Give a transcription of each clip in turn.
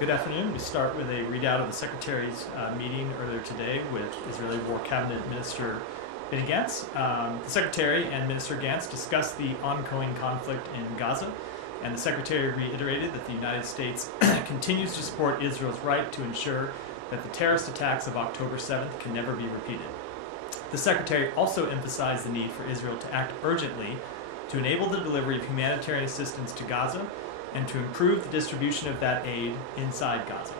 Good afternoon. We start with a readout of the Secretary's meeting earlier today with Israeli War Cabinet Minister Benny Gantz. The Secretary and Minister Gantz discussed the ongoing conflict in Gaza, and the Secretary reiterated that the United States continues to support Israel's right to ensure that the terrorist attacks of October 7th can never be repeated. The Secretary also emphasized the need for Israel to act urgently to enable the delivery of humanitarian assistance to Gaza and to improve the distribution of that aid inside Gaza.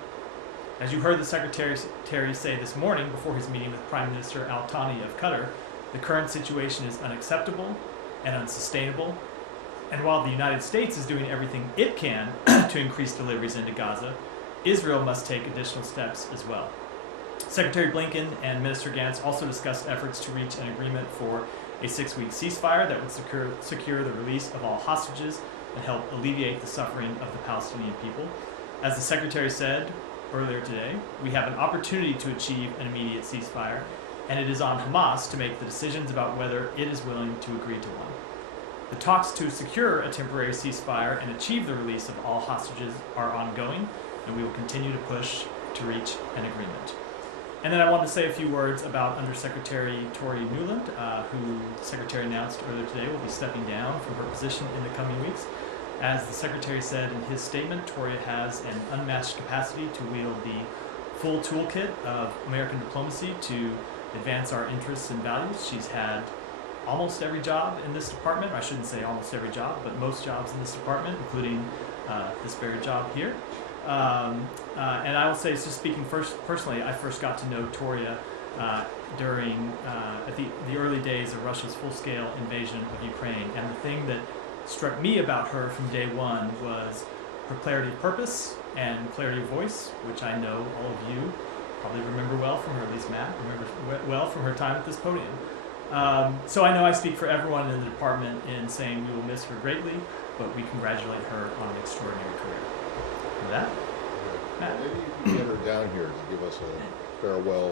As you heard the Secretary say this morning before his meeting with Prime Minister Al Thani of Qatar, the current situation is unacceptable and unsustainable, and while the United States is doing everything it can to increase deliveries into Gaza, Israel must take additional steps as well. Secretary Blinken and Minister Gantz also discussed efforts to reach an agreement for a 6-week ceasefire that would secure the release of all hostages and help alleviate the suffering of the Palestinian people. As the Secretary said earlier today, we have an opportunity to achieve an immediate ceasefire, and it is on Hamas to make the decisions about whether it is willing to agree to one. The talks to secure a temporary ceasefire and achieve the release of all hostages are ongoing, and we will continue to push to reach an agreement. And then I want to say a few words about Undersecretary Tori Nuland, who the Secretary announced earlier today will be stepping down from her position in the coming weeks. As the Secretary said in his statement, Tori has an unmatched capacity to wield the full toolkit of American diplomacy to advance our interests and values. She's had almost every job in this department. I shouldn't say almost every job, but most jobs in this department, including this very job here. And I will say, just speaking personally, I first got to know Toria during at the early days of Russia's full-scale invasion of Ukraine. And the thing that struck me about her from day one was her clarity of purpose and clarity of voice, which I know all of you probably remember well from her, at least Matt, remember well from her time at this podium. So I know I speak for everyone in the department in saying we will miss her greatly, but we congratulate her on an extraordinary career. With that, Matt. Maybe you can get her down here to give us a farewell.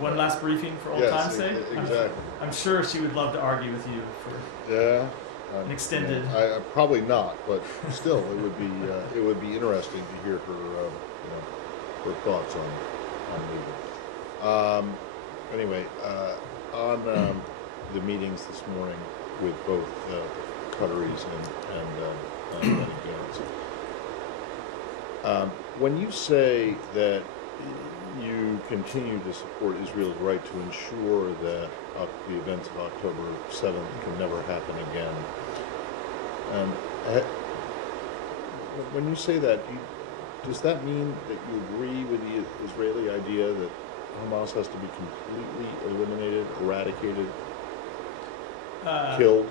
One last briefing for old time's sake. Exactly. I'm sure she would love to argue with you for an extended. Probably not, but still, it would be interesting to hear her her thoughts on legal. Anyway, on the meetings this morning with both Qataris and Benny Gantz. When you say that you continue to support Israel's right to ensure that the events of October 7th can never happen again, when you say that, does that mean that you agree with the Israeli idea that Hamas has to be completely eliminated, eradicated, killed?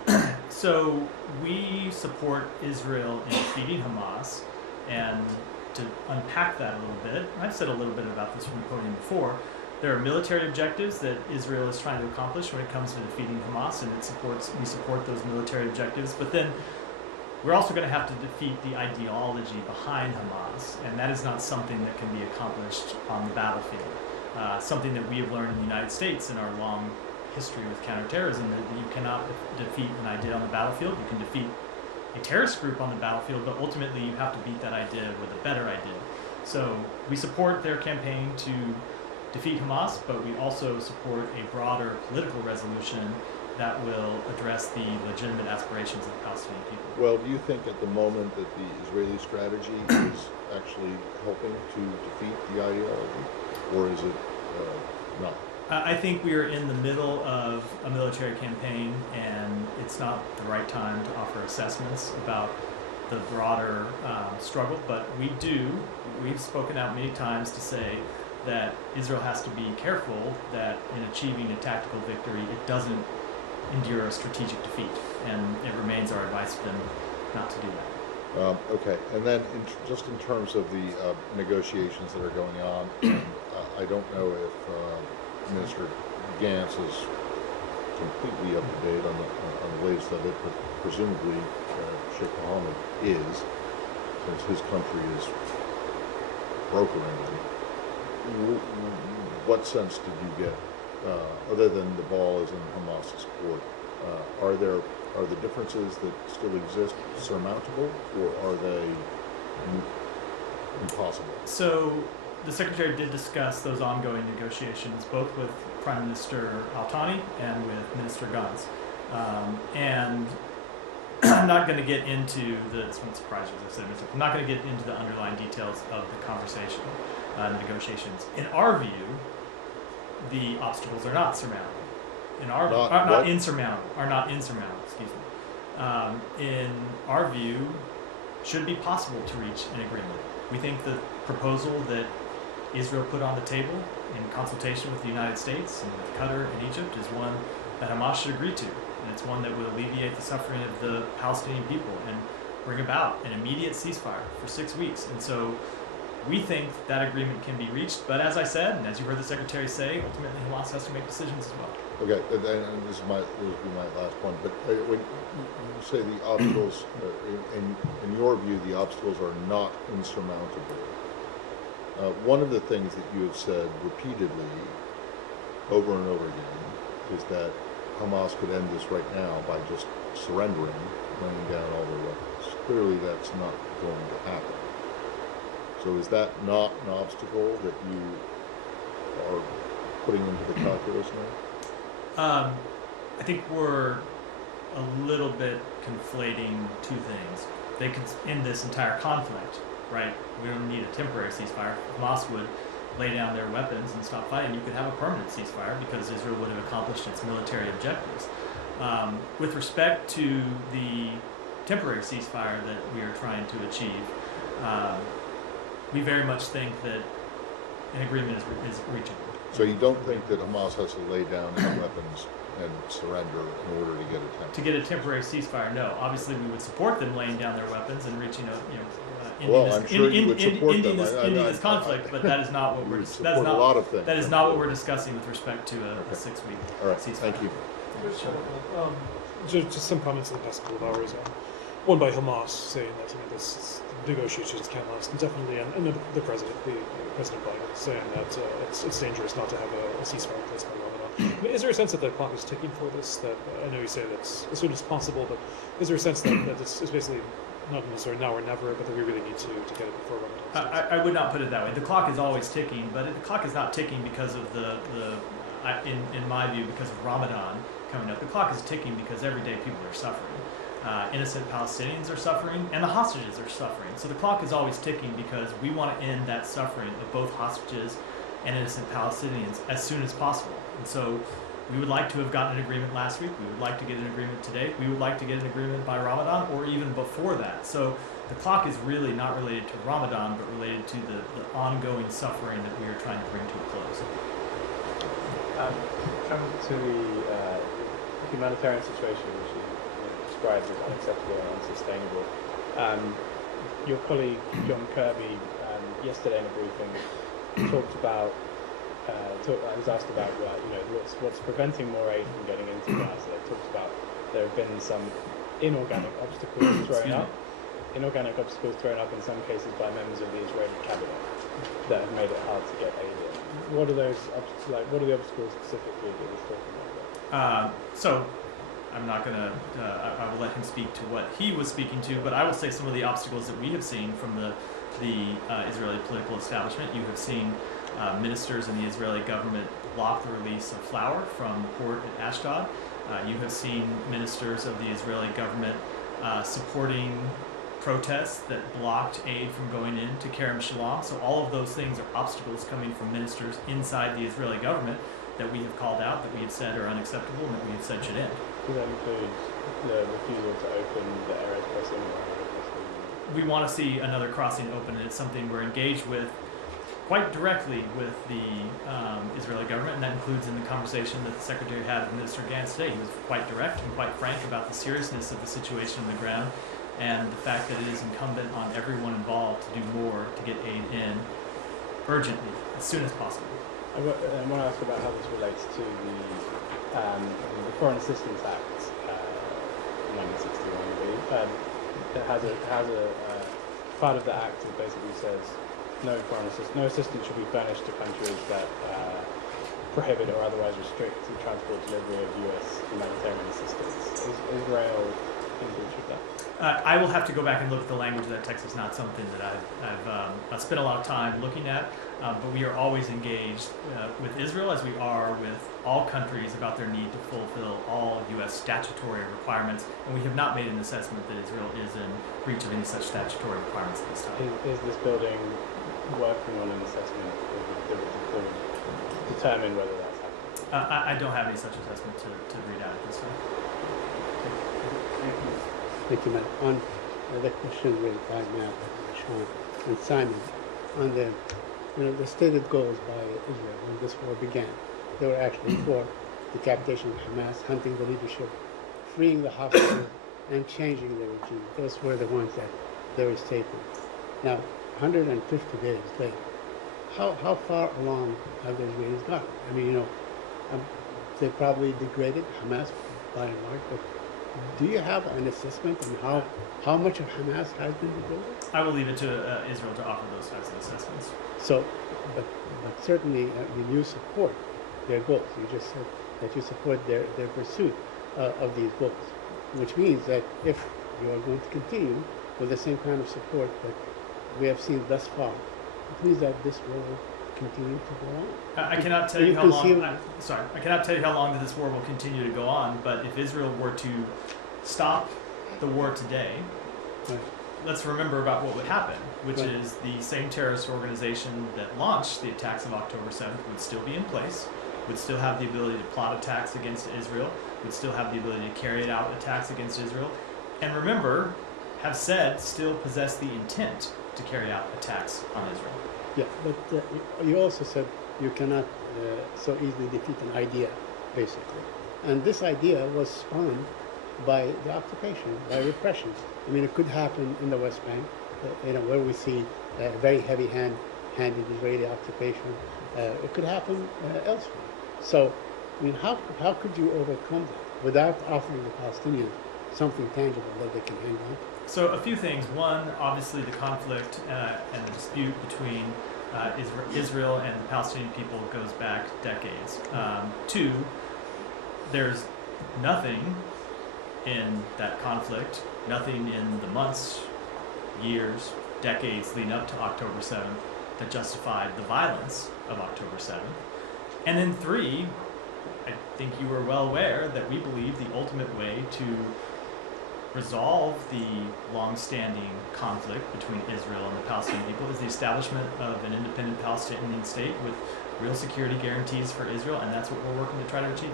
So we support Israel in defeating Hamas, and to unpack that a little bit, I've said a little bit about this from the podium before. There are military objectives that Israel is trying to accomplish when it comes to defeating Hamas, and we support those military objectives. But then we're also going to have to defeat the ideology behind Hamas, and that is not something that can be accomplished on the battlefield. Something that we have learned in the United States in our long history with counterterrorism, that you cannot defeat an idea on the battlefield. You can defeat a terrorist group on the battlefield, but ultimately you have to beat that idea with a better idea. So we support their campaign to defeat Hamas, but we also support a broader political resolution that will address the legitimate aspirations of the Palestinian people. Well, do you think at the moment that the Israeli strategy is actually helping to defeat the ideology, or is it not? I think we are in the middle of a military campaign, and it's not the right time to offer assessments about the broader struggle, but we've spoken out many times to say that Israel has to be careful that in achieving a tactical victory, it doesn't endure a strategic defeat, and it remains our advice to them not to do that. Okay, and then just in terms of the negotiations that are going on, I don't know if Minister Gantz is completely up to date on the latest of it, but presumably Sheikh Mohammed is, since his country is brokering it. What sense did you get, other than the ball is in Hamas's court? Are the differences that still exist surmountable, or are they impossible? So the Secretary did discuss those ongoing negotiations both with Prime Minister Al-Thani and with Minister Gantz. And I'm not going to get into this won't surprise you, as I said, I'm not going to get into the underlying details of the conversation, negotiations. In our view, the obstacles are not surmountable. Not insurmountable, excuse me. In our view, should be possible to reach an agreement. We think the proposal that Israel put on the table in consultation with the United States and with Qatar and Egypt is one that Hamas should agree to. And it's one that would alleviate the suffering of the Palestinian people and bring about an immediate ceasefire for 6 weeks. And so we think that agreement can be reached. But as I said, and as you heard the Secretary say, ultimately Hamas has to make decisions as well. Okay, and this will be my last one. But when you say the obstacles, in your view, the obstacles are not insurmountable. One of the things that you have said repeatedly, over and over again, is that Hamas could end this right now by just surrendering, laying down all their weapons. Clearly, that's not going to happen. So is that not an obstacle that you are putting into the calculus now? I think we're a little bit conflating two things. They could end this entire conflict, right? We don't need a temporary ceasefire. Hamas would lay down their weapons and stop fighting. You could have a permanent ceasefire because Israel would have accomplished its military objectives. With respect to the temporary ceasefire that we are trying to achieve, we very much think that an agreement is reachable. So you don't think that Hamas has to lay down their weapons and surrender in order to get a temporary? To get a temporary ceasefire, no. Obviously, we would support them laying down their weapons and reaching ending this conflict. But that is not what we're discussing with respect to a 6 week ceasefire. Thank you. Just some comments in the past couple of hours. One by Hamas saying that this negotiations can't last indefinitely, and the President Biden saying that it's dangerous not to have a ceasefire in place by Ramadan. I mean, is there a sense that the clock is ticking for this? That I know you say that as soon as possible, but is there a sense that it's basically not necessarily now or never, but that we really need to get it before Ramadan? I would not put it that way. The clock is always ticking, but the clock is not ticking because of in my view, because of Ramadan coming up. The clock is ticking because everyday people are suffering. Innocent Palestinians are suffering, and the hostages are suffering. So the clock is always ticking because we want to end that suffering of both hostages and innocent Palestinians as soon as possible. And so we would like to have gotten an agreement last week. We would like to get an agreement today. We would like to get an agreement by Ramadan or even before that. So the clock is really not related to Ramadan, but related to the ongoing suffering that we are trying to bring to a close. Coming to the humanitarian situation, which you described as unacceptable and unsustainable. Your colleague John Kirby yesterday in a briefing talked about. I was asked about what's preventing more aid from getting into Gaza. It talks about there have been some inorganic obstacles thrown up. Inorganic obstacles thrown up in some cases by members of the Israeli cabinet that have made it hard to get aid in. What are those obstacles like? What are the obstacles specifically that he's talking about? So I'm not going to, I will let him speak to what he was speaking to, but I will say some of the obstacles that we have seen from the Israeli political establishment. You have seen ministers in the Israeli government block the release of flour from port at Ashdod. You have seen ministers of the Israeli government supporting protests that blocked aid from going into Kerem Shalom. So all of those things are obstacles coming from ministers inside the Israeli government that we have called out, that we have said are unacceptable, and that we have said should end. Does that include the refusal to open the Erez crossing? We want to see another crossing open, and it's something we're engaged with quite directly with the Israeli government, and that includes in the conversation that the Secretary had with Minister Gantz today. He was quite direct and quite frank about the seriousness of the situation on the ground and the fact that it is incumbent on everyone involved to do more to get aid in urgently, as soon as possible. I want to ask about how this relates to the Foreign Assistance Act, 1961, I believe. It has a part of the act that basically says no assistance should be furnished to countries that prohibit or otherwise restrict the transport delivery of U.S. humanitarian assistance. Is Israel in breach of that? I will have to go back and look at the language of that text. It's not something that I've spent a lot of time looking at, but we are always engaged with Israel, as we are with all countries, about their need to fulfill all U.S. statutory requirements, and we have not made an assessment that Israel is in breach of any such statutory requirements at this time. Is this building working on an assessment to determine whether that's happening? I don't have any such assessment to read out at this time. Thank you, Matt. On the question raised by Matt, Sean, and Simon, on the stated goals by Israel when this war began, they were actually for decapitation of Hamas, hunting the leadership, freeing the hostages, and changing the regime. Those were the ones that they were stating. Now, 150 days later, how far along have those meetings gotten? I mean, they probably degraded Hamas by and large, but do you have an assessment on how much of Hamas has been degraded? I will leave it to Israel to offer those types of assessments. So, but certainly, you support their goals. You just said that you support their pursuit of these goals, which means that if you are going to continue with the same kind of support that we have seen thus far, it means that this war will continue to go on. I cannot tell you how long. I cannot tell you how long this war will continue to go on. But if Israel were to stop the war today, Right. let's remember about what would happen, which is the same terrorist organization that launched the attacks of October 7th would still be in place, would still have the ability to plot attacks against Israel, would still have the ability to carry out attacks against Israel, and remember, have said still possess the intent to carry out attacks on Israel. Yeah, but you also said you cannot so easily defeat an idea, basically. And this idea was spawned by the occupation, by repression. I mean, it could happen in the West Bank, where we see a very heavy-handed Israeli occupation. It could happen elsewhere. So, I mean, how could you overcome that without offering the Palestinians something tangible that they can hang on to? So a few things. One, obviously the conflict and the dispute between Israel and the Palestinian people goes back decades. Two, there's nothing in that conflict, nothing in the months, years, decades leading up to October 7th that justified the violence of October 7th. And then three, I think you were well aware that we believe the ultimate way to resolve the long-standing conflict between Israel and the Palestinian people is the establishment of an independent Palestinian state with real security guarantees for Israel, and that's what we're working to try to achieve.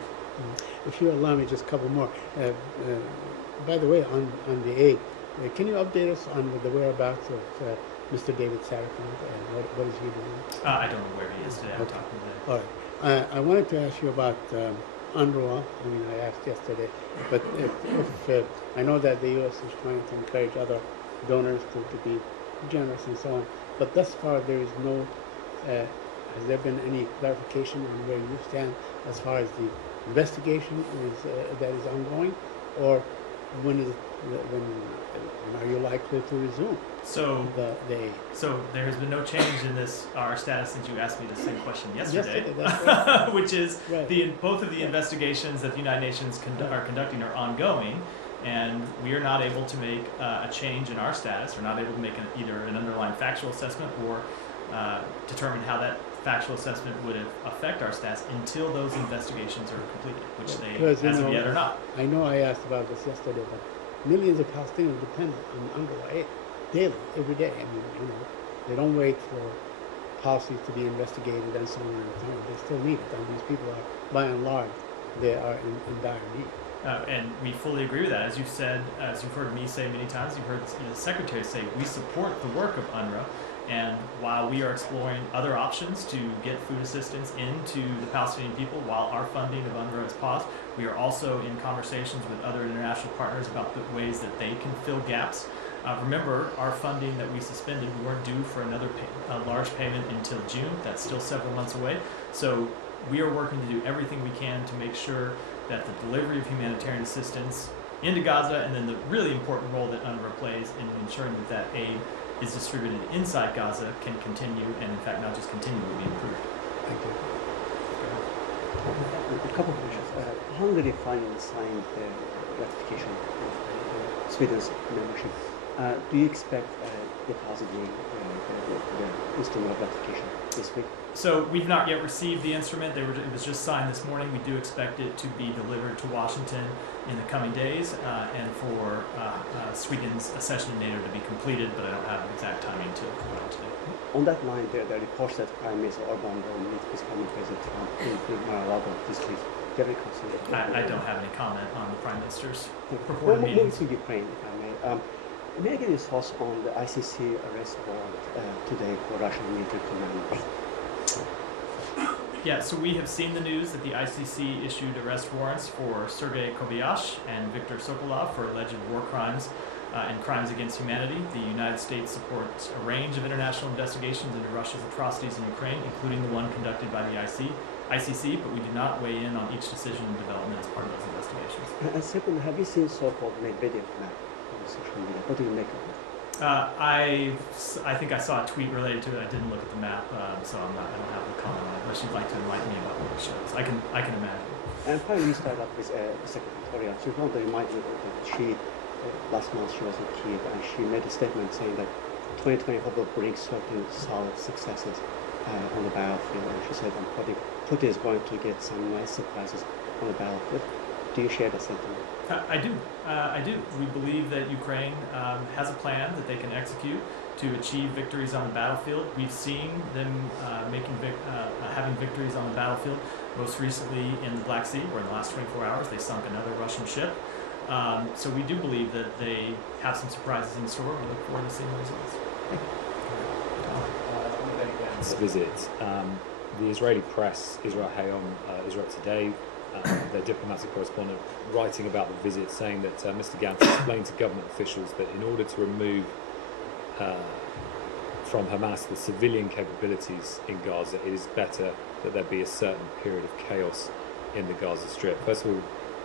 If you allow me, just a couple more. By the way, on the 8th, can you update us on the whereabouts of Mr. David Sarafan? What is he doing? I don't know where he is today. I'm talking to All right. I wanted to ask you about UNRWA. I mean, I asked yesterday, but if I know that the U.S. is trying to encourage other donors to be generous and so on, but thus far there is no. Has there been any clarification on where you stand as far as the investigation that is ongoing, or when are you likely to resume the aid? So there has been no change in our status since you asked me the same question yesterday, that's right. which is Right. both of the investigations that the United Nations are conducting are ongoing, and we are not able to make a change in our status. We're not able to make either an underlying factual assessment or determine how that factual assessment would affect our status until those investigations are completed, which they, Because, as of yet, are not. I know I asked about this yesterday, but millions of Palestinians depend on UNRWA aid daily, every day. I mean, they don't wait for policies to be investigated and so on and so on. They still need it, and these people are, by and large, they are in dire need. And we fully agree with that. As you've said, as you've heard me say many times, you've heard the Secretary say, we support the work of UNRWA. And while we are exploring other options to get food assistance into the Palestinian people while our funding of UNRWA is paused, we are also in conversations with other international partners about the ways that they can fill gaps. Remember, our funding that we suspended, we weren't due for another large payment until June. That's still several months away. So we are working to do everything we can to make sure that the delivery of humanitarian assistance into Gaza, and then the really important role that UNRWA plays in ensuring that aid is distributed inside Gaza, can continue, and in fact not just continue, but be improved. Thank you. A couple of questions. Hungary finally signed the ratification of Sweden's membership. Do you expect the possibly instrument of ratification this week? So we've not yet received the instrument. It was just signed this morning. We do expect it to be delivered to Washington in the coming days, and for Sweden's accession to NATO to be completed, but I don't have an exact timing to provide today. On that line, there are reports that Prime Minister Orban will meet with former President Trump in Mar-a-Lago this week. Do you have any consideration? I don't have any comment on the Prime Minister's Well, purported moving meetings. to Ukraine, if I may. May I get your thoughts on the ICC arrest warrant today for Russian military commanders? Yeah, so we have seen the news that the ICC issued arrest warrants for Sergei Kovyach and Viktor Sokolov for alleged war crimes and crimes against humanity. The United States supports a range of international investigations into Russia's atrocities in Ukraine, including the one conducted by the ICC, but we do not weigh in on each decision and development as part of those investigations. And second, have you seen so-called Medvedev map on social media? What do you make of it? I think I saw a tweet related to it. I didn't look at the map, so I don't have a comment on it. Unless you'd like to enlighten me about what it shows, I can imagine. And finally, we start up with Secretary Victoria. She want to remind you that she, last month she was in Kiev and she made a statement saying that 2024 will bring certain solid successes on the battlefield. And she said, Putin is going to get some nice surprises on the battlefield. Do you share that sentiment? I do. We believe that Ukraine has a plan that they can execute to achieve victories on the battlefield. We've seen them having victories on the battlefield, most recently in the Black Sea, where in the last 24 hours they sunk another Russian ship. So we do believe that they have some surprises in store. We look forward to seeing the results. This visit, the Israeli press, Israel Hayom, Israel Today, their diplomatic correspondent, writing about the visit, saying that Mr. Gantz explained to government officials that in order to remove from Hamas the civilian capabilities in Gaza, it is better that there be a certain period of chaos in the Gaza Strip. First of all,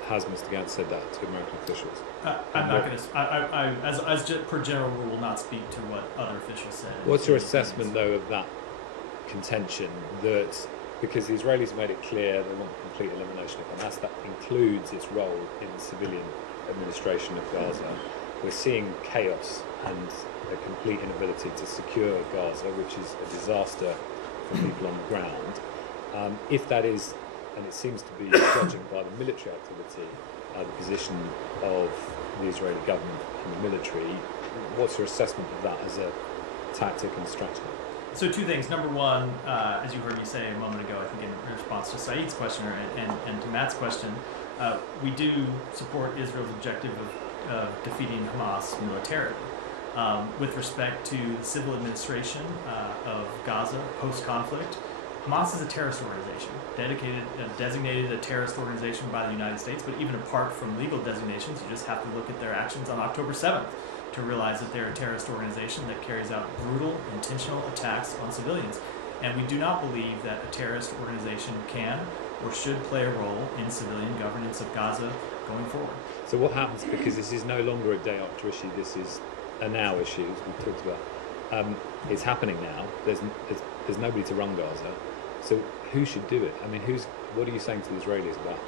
has Mr. Gantz said that to American officials? I'm not going to, as per general rule, will not speak to what other officials said. What's your assessment, though, of that contention that, because the Israelis made it clear they want complete elimination of Hamas, that includes its role in the civilian administration of Gaza. We're seeing chaos and a complete inability to secure Gaza, which is a disaster for people on the ground. If that is, and it seems to be, judging by the military activity, the position of the Israeli government and the military, what's your assessment of that as a tactic and strategy? So two things. Number one, as you heard me say a moment ago, I think in response to Saeed's question and to Matt's question, we do support Israel's objective of defeating Hamas militarily. With respect to the civil administration of Gaza post-conflict, Hamas is a terrorist organization, designated a terrorist organization by the United States, but even apart from legal designations, you just have to look at their actions on October 7th to realize that they're a terrorist organization that carries out brutal, intentional attacks on civilians. And we do not believe that a terrorist organization can or should play a role in civilian governance of Gaza going forward. So what happens, because this is no longer a day after issue, this is a now issue, as we talked about. It's happening now. There's nobody to run Gaza. So who should do it? I mean, what are you saying to the Israelis about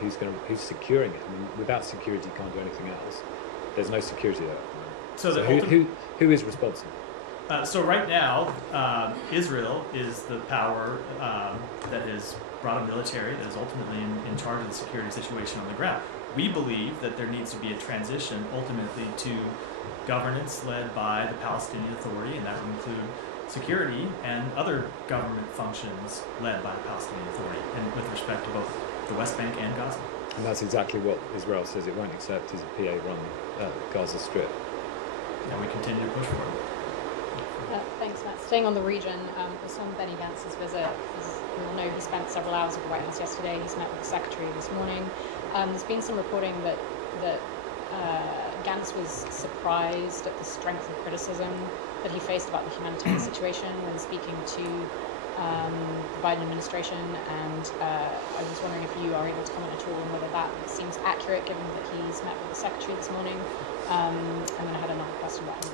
who's securing it? I mean, without security, you can't do anything else. There's no security there. So who is responsible? So right now, Israel is the power that has brought a military that is ultimately in charge of the security situation on the ground. We believe that there needs to be a transition ultimately to governance led by the Palestinian Authority, and that would include security and other government functions led by the Palestinian Authority, and with respect to both the West Bank and Gaza. And that's exactly what Israel says it won't accept, is a PA-run Gaza Strip. And we continue to push for it. Thanks, Matt. Staying on the region, it's on Benny Gantz's visit. As we all know, he spent several hours at the White House yesterday. He's met with the Secretary this morning. There's been some reporting that Gantz was surprised at the strength of criticism that he faced about the humanitarian situation when speaking to the Biden administration, and I was wondering if you are able to comment at all on whether that seems accurate, given that he's met with the Secretary this morning. And then I had another question about him.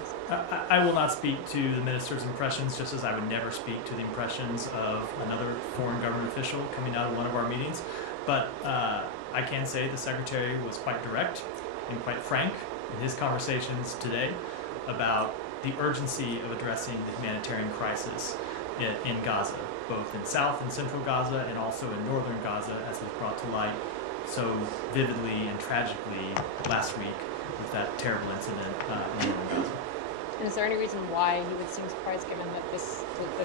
I will not speak to the minister's impressions, just as I would never speak to the impressions of another foreign government official coming out of one of our meetings. But I can say the Secretary was quite direct and quite frank in his conversations today about the urgency of addressing the humanitarian crisis in Gaza, both in South and Central Gaza and also in Northern Gaza, as was brought to light so vividly and tragically last week with that terrible incident in Northern Gaza. And is there any reason why he would seem surprised, given that this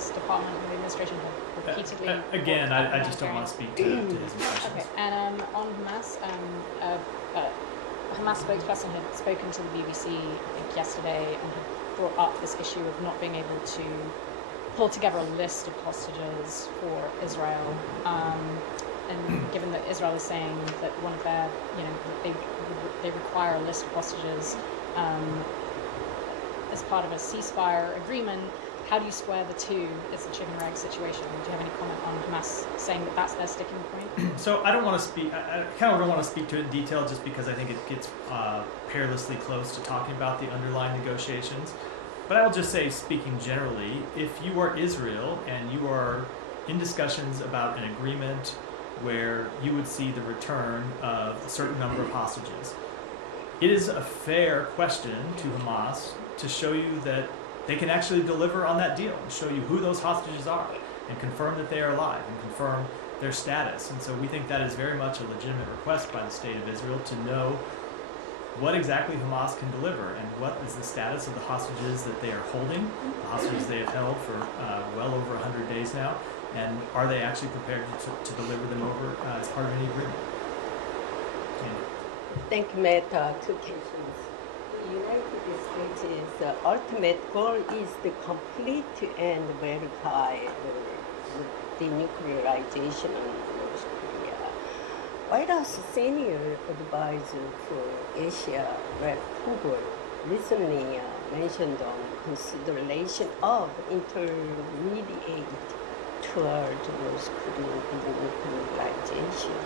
department and the administration have repeatedly... Again, I just don't want to speak to his impressions. Okay, and on Hamas, Hamas spokesperson had spoken to the BBC, I think yesterday, and had brought up this issue of not being able to pull together a list of hostages for Israel. And given that Israel is saying that one of their, that they require a list of hostages as part of a ceasefire agreement, how do you square the two? It's a chicken or egg situation. Do you have any comment on Hamas saying that that's their sticking point? So I don't want to speak. I kind of don't want to speak to it in detail, just because I think it gets perilously close to talking about the underlying negotiations. But I will just say, speaking generally, if you are Israel and you are in discussions about an agreement where you would see the return of a certain number of hostages, it is a fair question to Hamas to show you that they can actually deliver on that deal and show you who those hostages are and confirm that they are alive and confirm their status. And so we think that is very much a legitimate request by the state of Israel to know what exactly Hamas can deliver and what is the status of the hostages that they are holding, the hostages they have held for well over 100 days now, and are they actually prepared to deliver them over as part of any agreement? Thank you, Matt. Two questions. The United States' ultimate goal is the complete and verify the denuclearization of North Korea. White House senior advisor for Asia, Forbes, recently mentioned on consideration of intermediate toward North Korean denuclearization.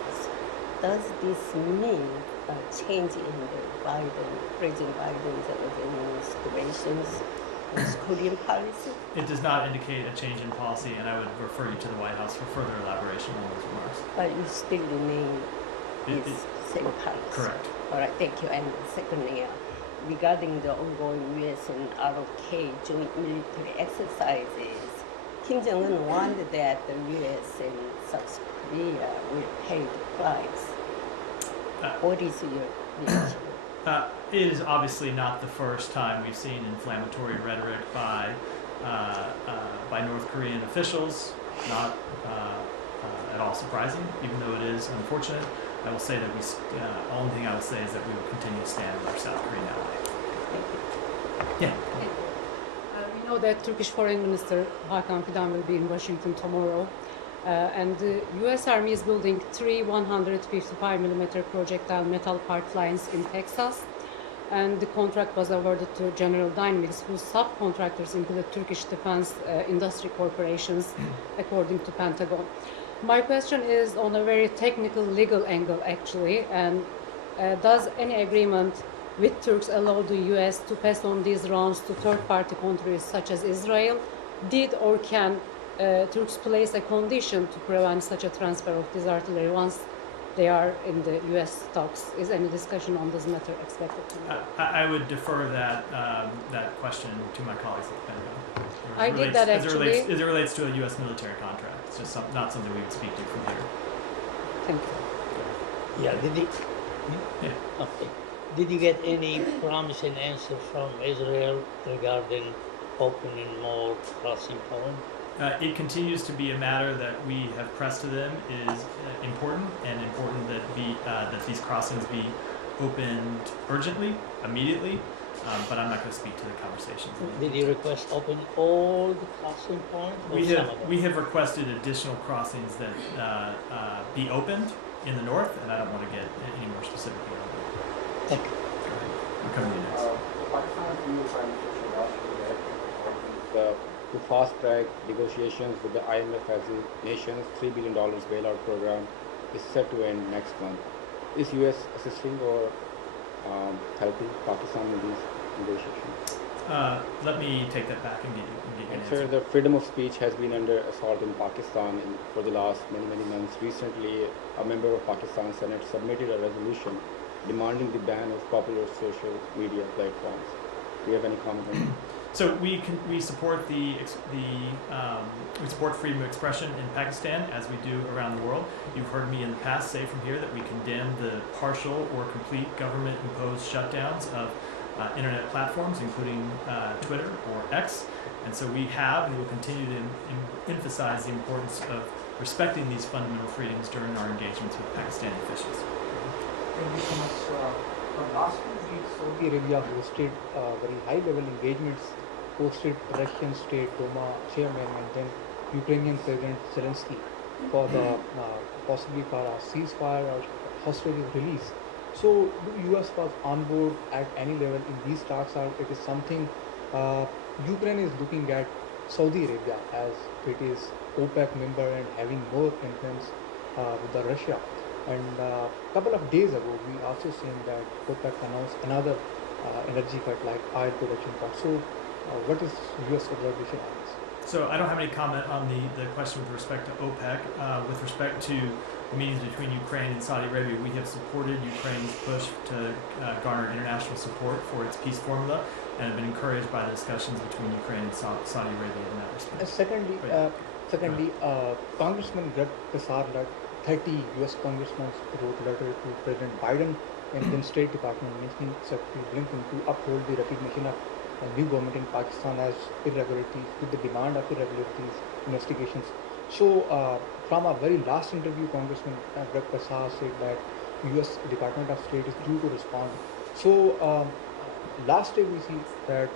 Does this mean a change in the President Biden's administration's North Korean policy? It does not indicate a change in policy, and I would refer you to the White House for further elaboration on those remarks. But you still remain his same policy? Correct. All right, thank you. And secondly, regarding the ongoing U.S. and ROK joint military exercises, Kim Jong-un warned that the U.S. and South Korea will pay the price. What is your reaction? It is obviously not the first time we've seen inflammatory rhetoric by North Korean officials. Not at all surprising, even though it is unfortunate. I will say that the only thing I will say is that we will continue to stand with our South Korean ally. Yeah. We know that Turkish Foreign Minister Hakan Fidan will be in Washington tomorrow. And the U.S. Army is building 3 155mm projectile metal part lines in Texas. And the contract was awarded to General Dynamics, whose subcontractors include Turkish defense industry corporations, according to Pentagon. My question is on a very technical legal angle, actually. And does any agreement with Turks allow the U.S. to pass on these rounds to third-party countries such as Israel? Did or can Turks place a condition to prevent such a transfer of this artillery once they are in the U.S. talks? Is any discussion on this matter expected tomorrow? I would defer that question to my colleagues at the Pentagon. I did that actually. As it relates to a U.S. military contract. It's just not something we would speak to from here. Thank you. Yeah, okay. Did you get any promising answer from Israel regarding opening more crossing points? It continues to be a matter that we have pressed to them is important, and important that these crossings be opened urgently, immediately. But I'm not going to speak to the conversations. Did you request open all the crossing points? We have requested additional crossings that be opened in the north, and I don't want to get any more specific on that. Thank you. I'm coming to you next. To fast-track negotiations with the IMF as the nation's $3 billion bailout program is set to end next month. Is U.S. assisting or helping Pakistan in these negotiations? Let me take that back and get you an answer. Sir, the freedom of speech has been under assault in Pakistan for the last many months. Recently, a member of Pakistan Senate submitted a resolution demanding the ban of popular social media platforms. Do you have any comment on that? So we support we support freedom of expression in Pakistan as we do around the world. You've heard me in the past say from here that we condemn the partial or complete government-imposed shutdowns of internet platforms, including Twitter or X. And so we have and will continue to emphasize the importance of respecting these fundamental freedoms during our engagements with Pakistani officials. Thank you so much. Last week, Saudi Arabia hosted very high-level engagements, hosted Russian State Duma chairman and then Ukrainian President Zelensky for the possibly for a ceasefire or hostage release. So the US was on board at any level in these talks, or it is something Ukraine is looking at Saudi Arabia as it is OPEC member and having more influence with the Russia. And a couple of days ago, we also seen that OPEC announced another energy cut like oil production cut. So what is US observation on this? So I don't have any comment on the question with respect to OPEC. With respect to the meetings between Ukraine and Saudi Arabia, we have supported Ukraine's push to garner international support for its peace formula and have been encouraged by the discussions between Ukraine and Saudi Arabia in that respect. Secondly, Congressman Greg Casar, 30 US congressmen wrote a letter to President Biden and then State Department mentioning Secretary Blinken to uphold the recognition of a new government in Pakistan as irregularities with the demand of irregularities investigations. So from a very last interview, Congressman Greg Casar said that US Department of State is due to respond. So last day we see that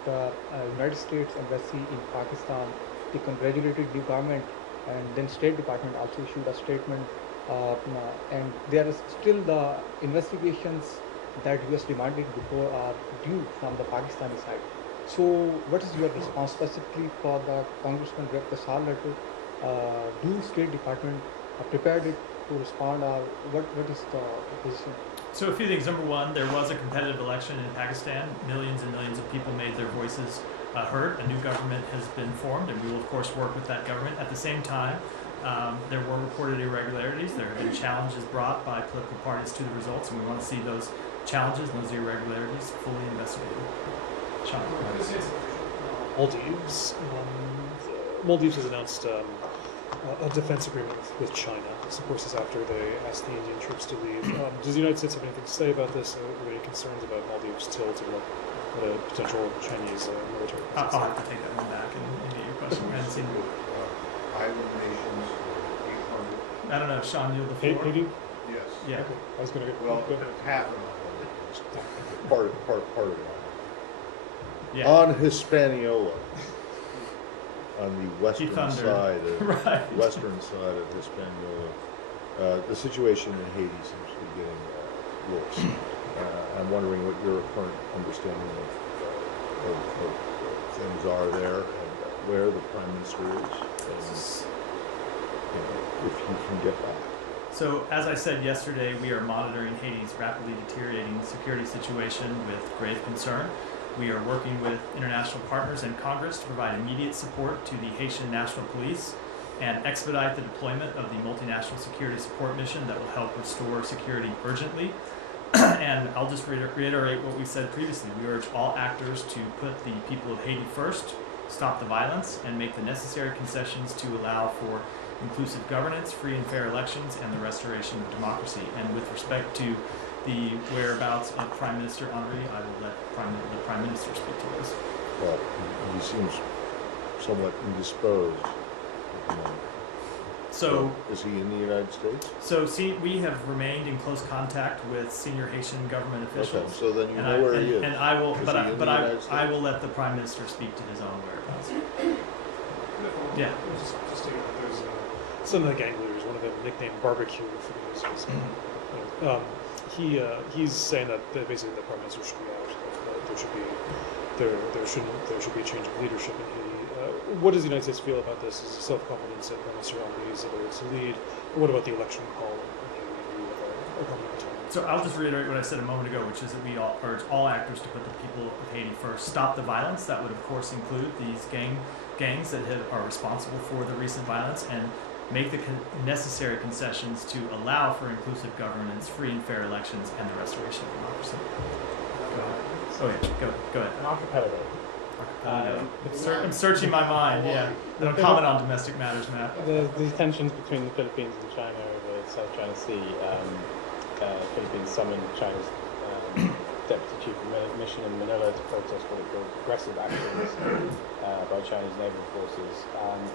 United States Embassy in Pakistan, they congratulated the government, and then State Department also issued a statement, and there is still the investigations that US demanded before are due from the Pakistani side. So what is your response specifically for the Congressman Greg Casar letter? Do State Department prepared it to respond, or what is the position? So a few things. Number one, there was a competitive election in Pakistan. Millions and millions of people made their voices heard. A new government has been formed, and we will of course work with that government. At the same time, there were reported irregularities. There have been challenges brought by political parties to the results, and we want to see those challenges and those irregularities fully investigated. Sean. Maldives has announced a defense agreement with China. This, of course, is after they asked the Indian troops to leave. Does the United States have anything to say about this? Are there any concerns about Maldives' tilt to a potential Chinese military presence? I'll have to take that one back and get your question. I haven't seen it. Island nations, I don't know, Sean, you have the floor? Haiti? yes. Yeah. Okay. I was going to Well, go ahead. half of it. Part of it. Yeah. On Hispaniola, on the western thundered. side of Right. western side of Hispaniola, the situation in Haiti seems to be getting worse. I'm wondering what your current understanding of things are there, and where the Prime Minister is, and if he can get back. So, as I said yesterday, we are monitoring Haiti's rapidly deteriorating security situation with grave concern. We are working with international partners and Congress to provide immediate support to the Haitian National Police and expedite the deployment of the multinational security support mission that will help restore security urgently. And I'll just reiterate what we said previously. We urge all actors to put the people of Haiti first, stop the violence, and make the necessary concessions to allow for inclusive governance, free and fair elections, and the restoration of democracy. And with respect to the whereabouts of Prime Minister Henry, I will let the Prime Minister speak to this. Well, he seems somewhat indisposed at the moment. So, is he in the United States? We have remained in close contact with senior Haitian government Okay, officials. so then you And know where he is. And I will, Is but he I, in but the I, United I States? will let the Prime Minister speak to his own whereabouts. Yeah. Just stating that there's some of the gang leaders, one of them nicknamed Barbecue for the listeners. He's saying that basically the Prime Minister should be out. That there should be a change of leadership in Haiti. What does the United States feel about this? Is self-confidence that Prime Minister Henry is able to lead? Or what about the election call in Haiti? Do you have a comment on that? So I'll just reiterate what I said a moment ago, which is that we all urge all actors to put the people of Haiti first. Stop the violence. That would, of course, include these gangs that are responsible for the recent violence, and make the necessary concessions to allow for inclusive governance, free and fair elections, and the restoration of democracy. Go ahead. Oh yeah, go ahead. An archipelago. I'm searching my mind. Yeah, I don't comment on domestic matters, Matt. The tensions between the Philippines and China over the South China Sea. Philippines summoned China's deputy chief of mission in Manila to protest what it called aggressive actions by Chinese naval forces.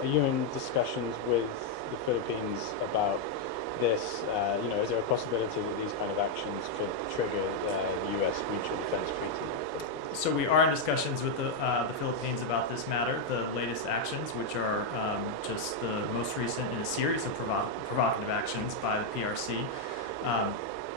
Are you in discussions with the Philippines about this? Is there a possibility that these kind of actions could trigger the U.S. Mutual Defense Treaty? So we are in discussions with the Philippines about this matter. The latest actions, which are just the most recent in a series of provocative actions by the PRC,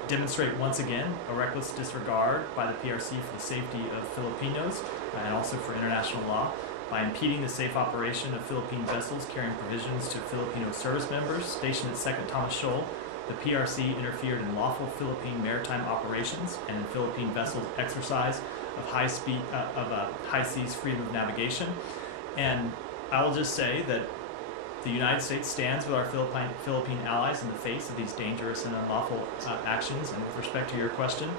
demonstrate once again a reckless disregard by the PRC for the safety of Filipinos and also for international law by impeding the safe operation of Philippine vessels carrying provisions to Filipino service members stationed at 2nd Thomas Shoal. The PRC interfered in lawful Philippine maritime operations and in Philippine vessels' exercise of high seas freedom of navigation. And I will just say that the United States stands with our Philippine allies in the face of these dangerous and unlawful actions. And with respect to your question,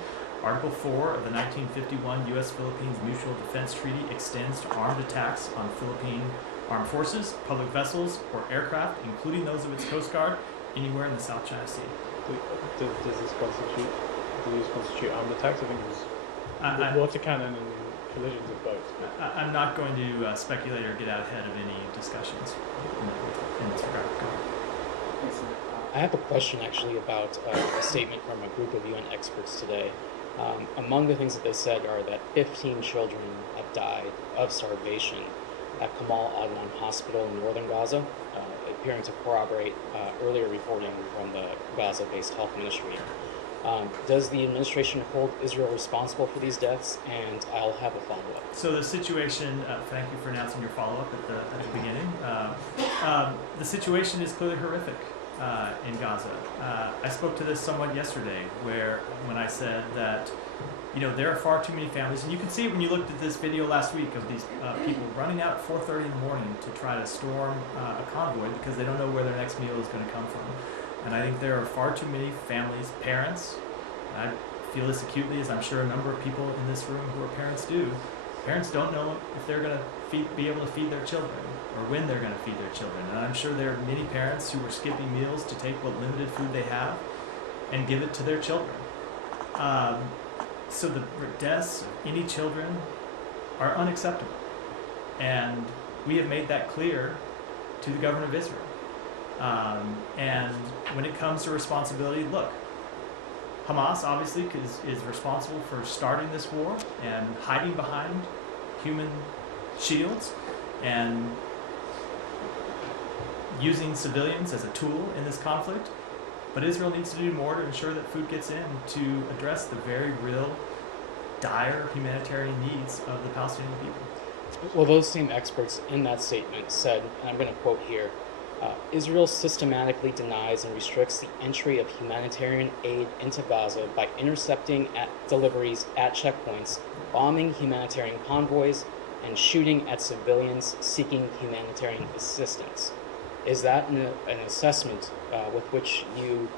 Article 4 of the 1951 U.S.-Philippines Mutual Defense Treaty extends to armed attacks on Philippine armed forces, public vessels, or aircraft, including those of its Coast Guard, anywhere in the South China Sea. Do these constitute armed attacks? I think it was water cannon and collisions of boats. I'm not going to speculate or get out ahead of any discussions in this regard. I have a question actually about a statement from a group of UN experts today. Among the things that they said are that 15 children have died of starvation at Kamal Adwan Hospital in northern Gaza, appearing to corroborate earlier reporting from the Gaza-based health ministry. Does the administration hold Israel responsible for these deaths? And I'll have a follow-up. So the situation, thank you for announcing your follow-up at the beginning. The situation is clearly horrific in Gaza. I spoke to this somewhat yesterday when I said that there are far too many families, and you can see it when you looked at this video last week of these people running out at 4:30 in the morning to try to storm a convoy because they don't know where their next meal is going to come from. And I think there are far too many families, parents, I feel this acutely as I'm sure a number of people in this room who are parents do. Parents don't know if they're going to be able to feed their children or when they're going to feed their children. And I'm sure there are many parents who are skipping meals to take what limited food they have and give it to their children. So the deaths of any children are unacceptable. And we have made that clear to the government of Israel. And when it comes to responsibility, look, Hamas obviously is responsible for starting this war and hiding behind human shields and using civilians as a tool in this conflict. But Israel needs to do more to ensure that food gets in to address the very real, dire humanitarian needs of the Palestinian people. Well, those same experts in that statement said, and I'm going to quote here, Israel systematically denies and restricts the entry of humanitarian aid into Gaza by intercepting deliveries at checkpoints, bombing humanitarian convoys, and shooting at civilians seeking humanitarian assistance. Is that an assessment with which you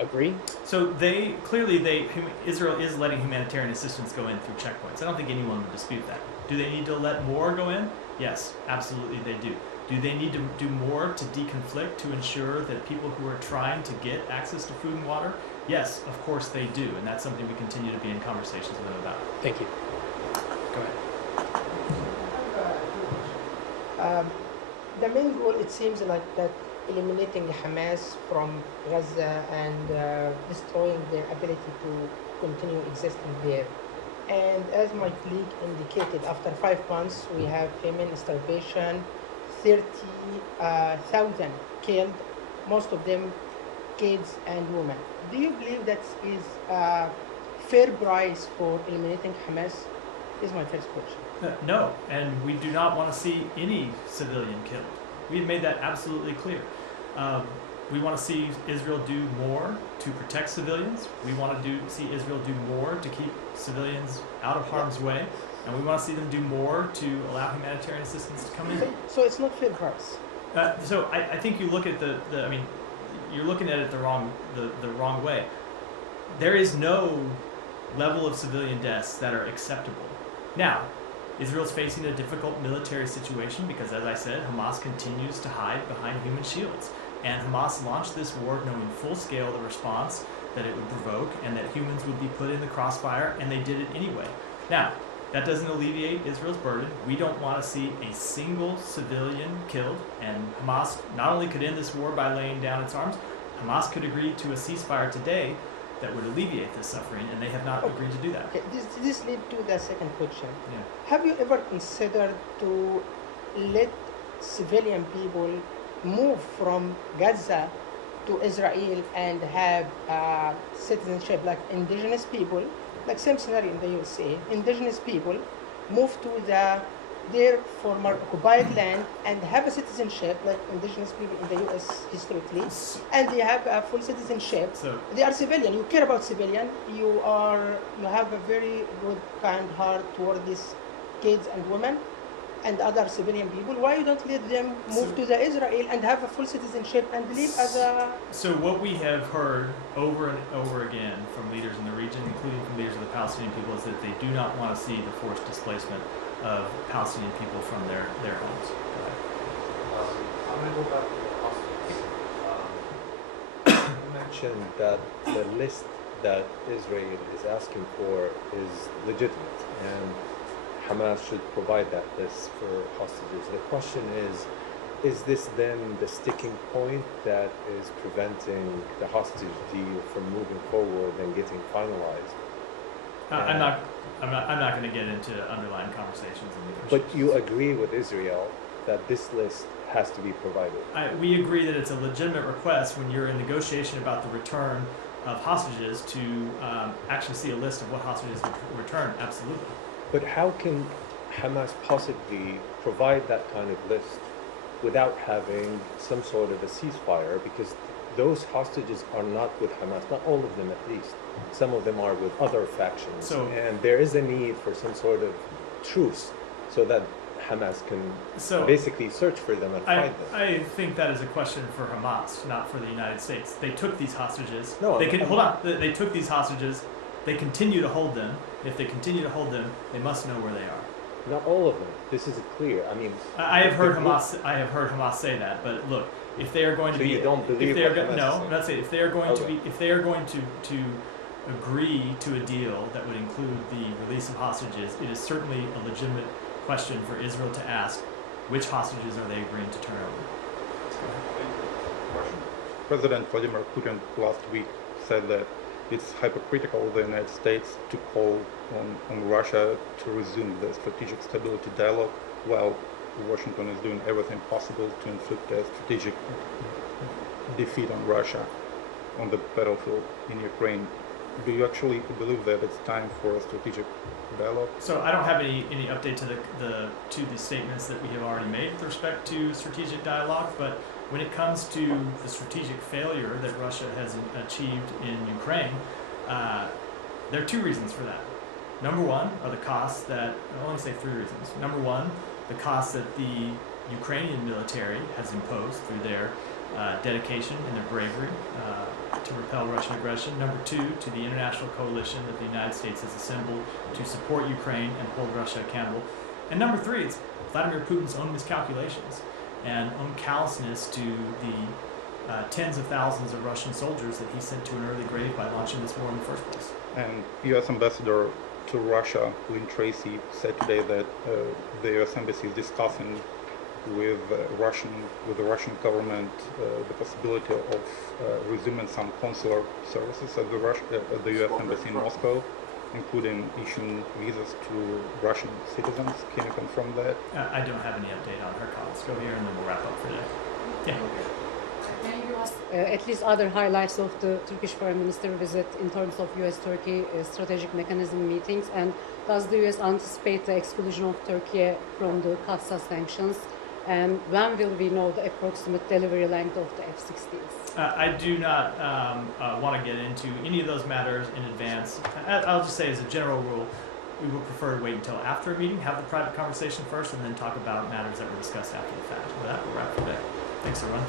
agree? So Israel is letting humanitarian assistance go in through checkpoints. I don't think anyone would dispute that. Do they need to let more go in? Yes, absolutely they do. Do they need to do more to deconflict, to ensure that people who are trying to get access to food and water? Yes, of course they do, and that's something we continue to be in conversations with them about. Thank you. Go ahead. The main goal, it seems like that eliminating Hamas from Gaza and destroying their ability to continue existing there. And as my colleague indicated, after 5 months, we have famine, starvation, 30,000 killed, most of them kids and women. Do you believe that is a fair price for eliminating Hamas? Is my first question. No, and we do not want to see any civilian killed. We've made that absolutely clear. We want to see Israel do more to protect civilians. We want to see Israel do more to keep civilians out of harm's way. And we want to see them do more to allow humanitarian assistance to come in. So it's not fair price. So I think you look at you're looking at it the wrong way. There is no level of civilian deaths that are acceptable. Now, Israel's facing a difficult military situation because, as I said, Hamas continues to hide behind human shields. And Hamas launched this war knowing full scale the response that it would provoke and that humans would be put in the crossfire, and they did it anyway. Now, that doesn't alleviate Israel's burden. We don't want to see a single civilian killed, and Hamas not only could end this war by laying down its arms, Hamas could agree to a ceasefire today that would alleviate this suffering, and they have not agreed to do that. Okay, this leads to the second question. Yeah. Have you ever considered to let civilian people move from Gaza to Israel and have citizenship like indigenous people, like same scenario in the USA, indigenous people move to their former occupied land and have a citizenship like indigenous people in the US historically, and they have a full citizenship. So they are civilian. You care about civilian. You have a very good kind heart toward these kids and women and other civilian people. Why you don't let them move to the Israel and have a full citizenship and live as a... So what we have heard over and over again from leaders in the region, including from leaders of the Palestinian people, is that they do not want to see the forced displacement of Palestinian people from their homes. I'm going to go back to the hostages. You mentioned that the list that Israel is asking for is legitimate, and Hamas should provide that list for hostages. The question is this then the sticking point that is preventing the hostage deal from moving forward and getting finalized? I'm not going to get into underlying conversations and negotiations. But you agree with Israel that this list has to be provided? We agree that it's a legitimate request when you're in negotiation about the return of hostages to actually see a list of what hostages return. Absolutely. But how can Hamas possibly provide that kind of list without having some sort of a ceasefire? Because those hostages are not with Hamas, not all of them at least. Some of them are with other factions. And there is a need for some sort of truce so that Hamas can basically search for them and find them. I think that is a question for Hamas, not for the United States. They took these hostages. No, They took these hostages. They continue to hold them. If they continue to hold them, they must know where they are. Not all of them. This is clear. I mean, I have heard Hamas say that. But look, if they are going to be, you don't believe if they are what Hamas is no, saying? that's it. If they are going to be, if they are going to agree to a deal that would include the release of hostages, it is certainly a legitimate question for Israel to ask: which hostages are they agreeing to turn over? President Vladimir Putin last week said that it's hypocritical of the United States to call on Russia to resume the strategic stability dialogue while Washington is doing everything possible to inflict a strategic defeat on Russia on the battlefield in Ukraine. Do you actually believe that it's time for a strategic dialogue? So I don't have any update to the statements that we have already made with respect to strategic dialogue, but when it comes to the strategic failure that Russia has achieved in Ukraine, there are two reasons for that. Number one are the costs that, I want to say three reasons. Number one, the costs that the Ukrainian military has imposed through their dedication and their bravery to repel Russian aggression. Number two, to the international coalition that the United States has assembled to support Ukraine and hold Russia accountable. And number three, it's Vladimir Putin's own miscalculations and own callousness to the tens of thousands of Russian soldiers that he sent to an early grave by launching this war in the first place. And U.S. Ambassador to Russia, Lynn Tracy, said today that the U.S. Embassy is discussing with the Russian government the possibility of resuming some consular services at the U.S. Embassy in Moscow, including issuing visas to Russian citizens. Can you confirm that? I don't have any update on her comments. Go here and then we'll wrap up for today. Yeah. Can you give us at least other highlights of the Turkish Foreign Minister visit in terms of U.S.-Turkey strategic mechanism meetings, and does the U.S. anticipate the exclusion of Turkey from the CASA sanctions, and when will we know the approximate delivery length of the F-16s? I do not want to get into any of those matters in advance. I'll just say as a general rule, we would prefer to wait until after a meeting, have the private conversation first, and then talk about matters that were discussed after the fact. With that, we'll wrap for today. Thanks, everyone.